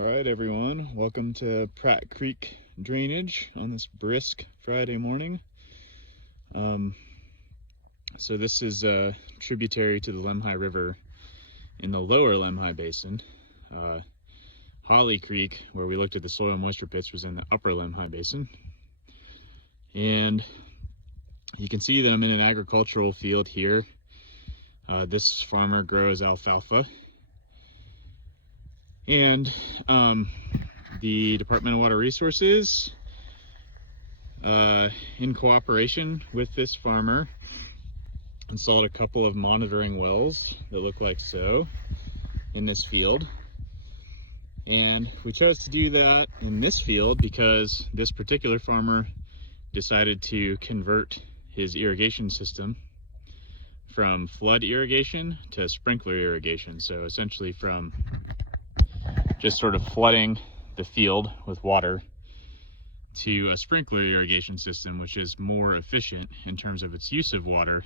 All right, everyone, welcome to Pratt Creek Drainage on this brisk Friday morning. So this is a tributary to the Lemhi River in the lower Lemhi Basin. Holly Creek, where we looked at the soil moisture pits, was in the upper Lemhi Basin. And you can see that I'm in an agricultural field here. This farmer grows alfalfa. And the Department of Water Resources, in cooperation with this farmer, installed a couple of monitoring wells that look like so in this field. And we chose to do that in this field because this particular farmer decided to convert his irrigation system from flood irrigation to sprinkler irrigation. So essentially from just sort of flooding the field with water to a sprinkler irrigation system, which is more efficient in terms of its use of water,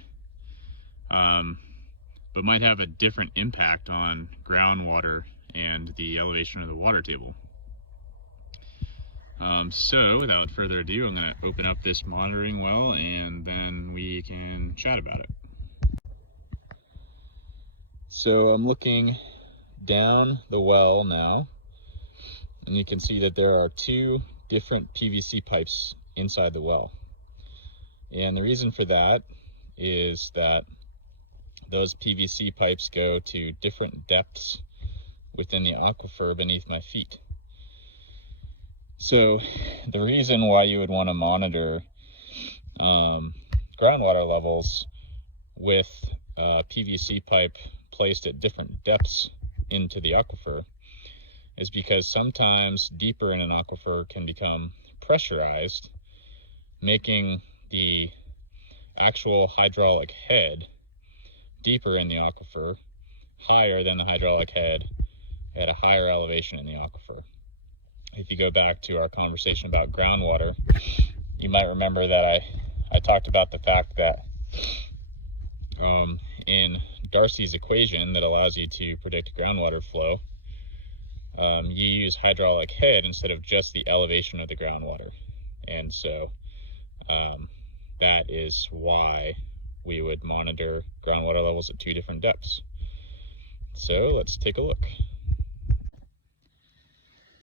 but might have a different impact on groundwater and the elevation of the water table. So without further ado, I'm going to open up this monitoring well and then we can chat about it. So I'm looking down the well now, and you can see that there are two different PVC pipes inside the well. And the reason for that is that those PVC pipes go to different depths within the aquifer beneath my feet. So the reason why you would want to monitor groundwater levels with a PVC pipe placed at different depths into the aquifer is because sometimes deeper in an aquifer can become pressurized, making the actual hydraulic head deeper in the aquifer higher than the hydraulic head at a higher elevation in the aquifer. If you go back to our conversation about groundwater, you might remember that I talked about the fact that in Darcy's equation that allows you to predict groundwater flow, you use hydraulic head instead of just the elevation of the groundwater. And so that is why we would monitor groundwater levels at two different depths. So let's take a look.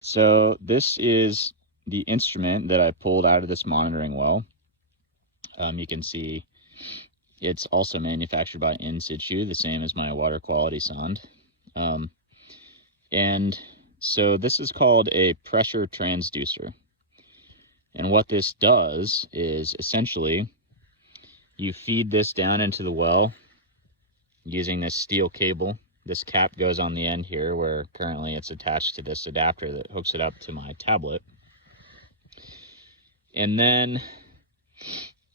So this is the instrument that I pulled out of this monitoring well. You can see it's also manufactured by In Situ, the same as my water quality sonde. And so this is called a pressure transducer. And what this does is essentially you feed this down into the well using this steel cable. This cap goes on the end here where currently it's attached to this adapter that hooks it up to my tablet. And then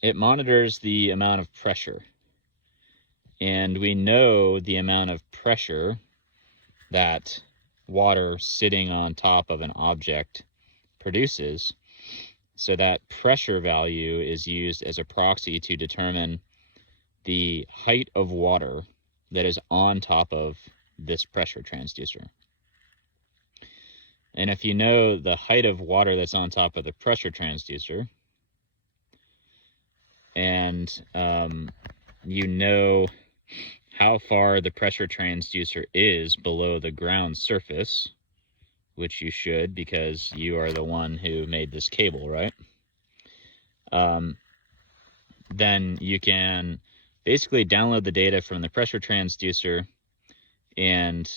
it monitors the amount of pressure. And we know the amount of pressure that water sitting on top of an object produces. So that pressure value is used as a proxy to determine the height of water that is on top of this pressure transducer. And if you know the height of water that's on top of the pressure transducer, and you know how far the pressure transducer is below the ground surface, which you should because you are the one who made this cable, right? Then you can basically download the data from the pressure transducer and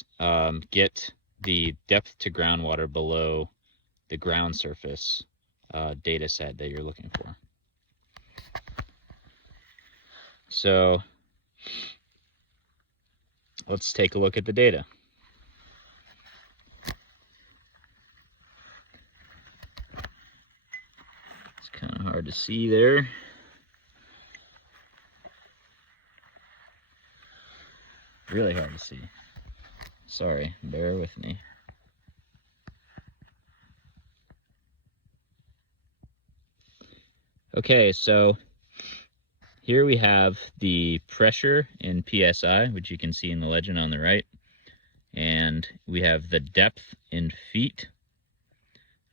get the depth to groundwater below the ground surface data set that you're looking for. So let's take a look at the data. It's kind of hard to see there. Really hard to see. Sorry, bear with me. Okay, so here we have the pressure in PSI, which you can see in the legend on the right, and we have the depth in feet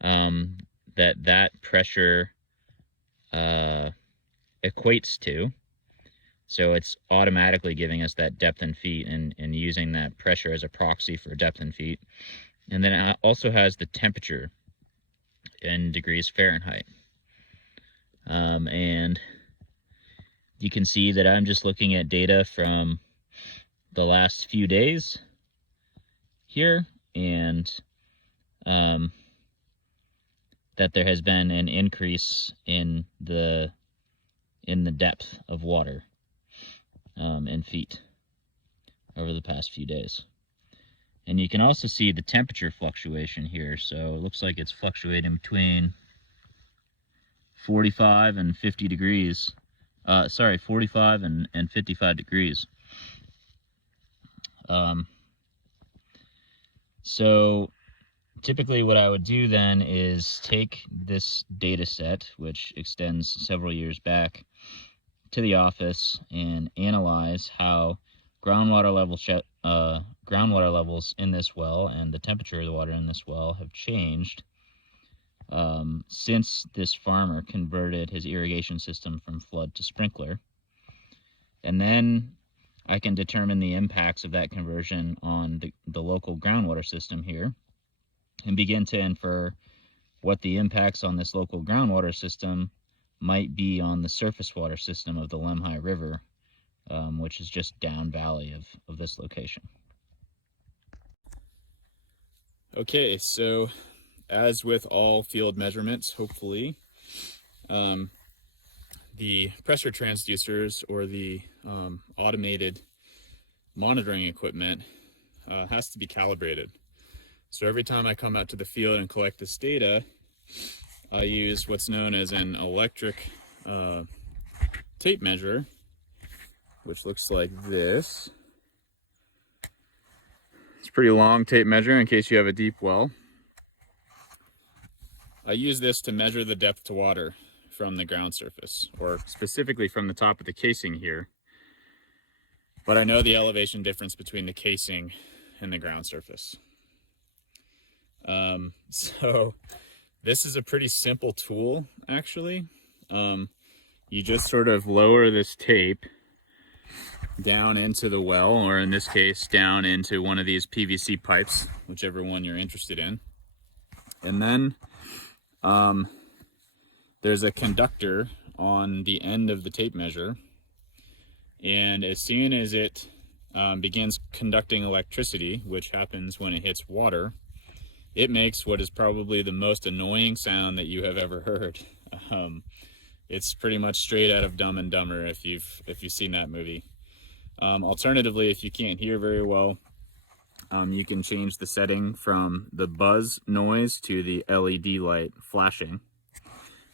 that pressure equates to. So it's automatically giving us that depth in feet and using that pressure as a proxy for depth in feet. And then it also has the temperature in degrees Fahrenheit. And you can see that I'm just looking at data from the last few days here, and that there has been an increase in the depth of water in feet over the past few days. And you can also see the temperature fluctuation here. So it looks like it's fluctuating between 45 and 50 degrees. 45 and 55 degrees. So typically what I would do then is take this data set, which extends several years back, to the office and analyze how groundwater levels in this well and the temperature of the water in this well have changed since this farmer converted his irrigation system from flood to sprinkler. And then I can determine the impacts of that conversion on the local groundwater system here, and begin to infer what the impacts on this local groundwater system might be on the surface water system of the Lemhi River, which is just down valley of this location. Okay, so as with all field measurements, hopefully, the pressure transducers or the automated monitoring equipment has to be calibrated. So every time I come out to the field and collect this data, I use what's known as an electric tape measure, which looks like this. It's a pretty long tape measure in case you have a deep well. I use this to measure the depth to water from the ground surface, or specifically from the top of the casing here. But I know the elevation difference between the casing and the ground surface. So this is a pretty simple tool, actually. You just sort of lower this tape down into the well, or in this case, down into one of these PVC pipes, whichever one you're interested in. And then there's a conductor on the end of the tape measure. And as soon as it begins conducting electricity, which happens when it hits water, it makes what is probably the most annoying sound that you have ever heard. It's pretty much straight out of Dumb and Dumber if you've seen that movie. Alternatively, if you can't hear very well, you can change the setting from the buzz noise to the LED light flashing.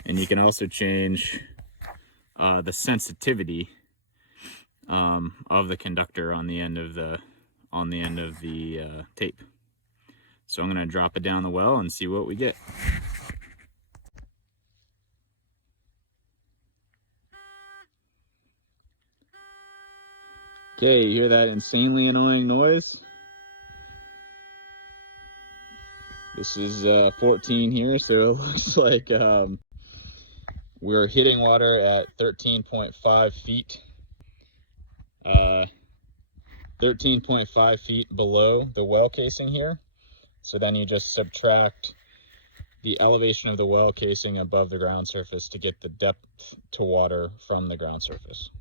And you can also change the sensitivity of the conductor on the end of the tape. So I'm going to drop it down the well and see what we get. Okay, you hear that insanely annoying noise? This is 14 here, so it looks like we're hitting water at 13.5 feet. 13.5 feet below the well casing here. So then you just subtract the elevation of the well casing above the ground surface to get the depth to water from the ground surface.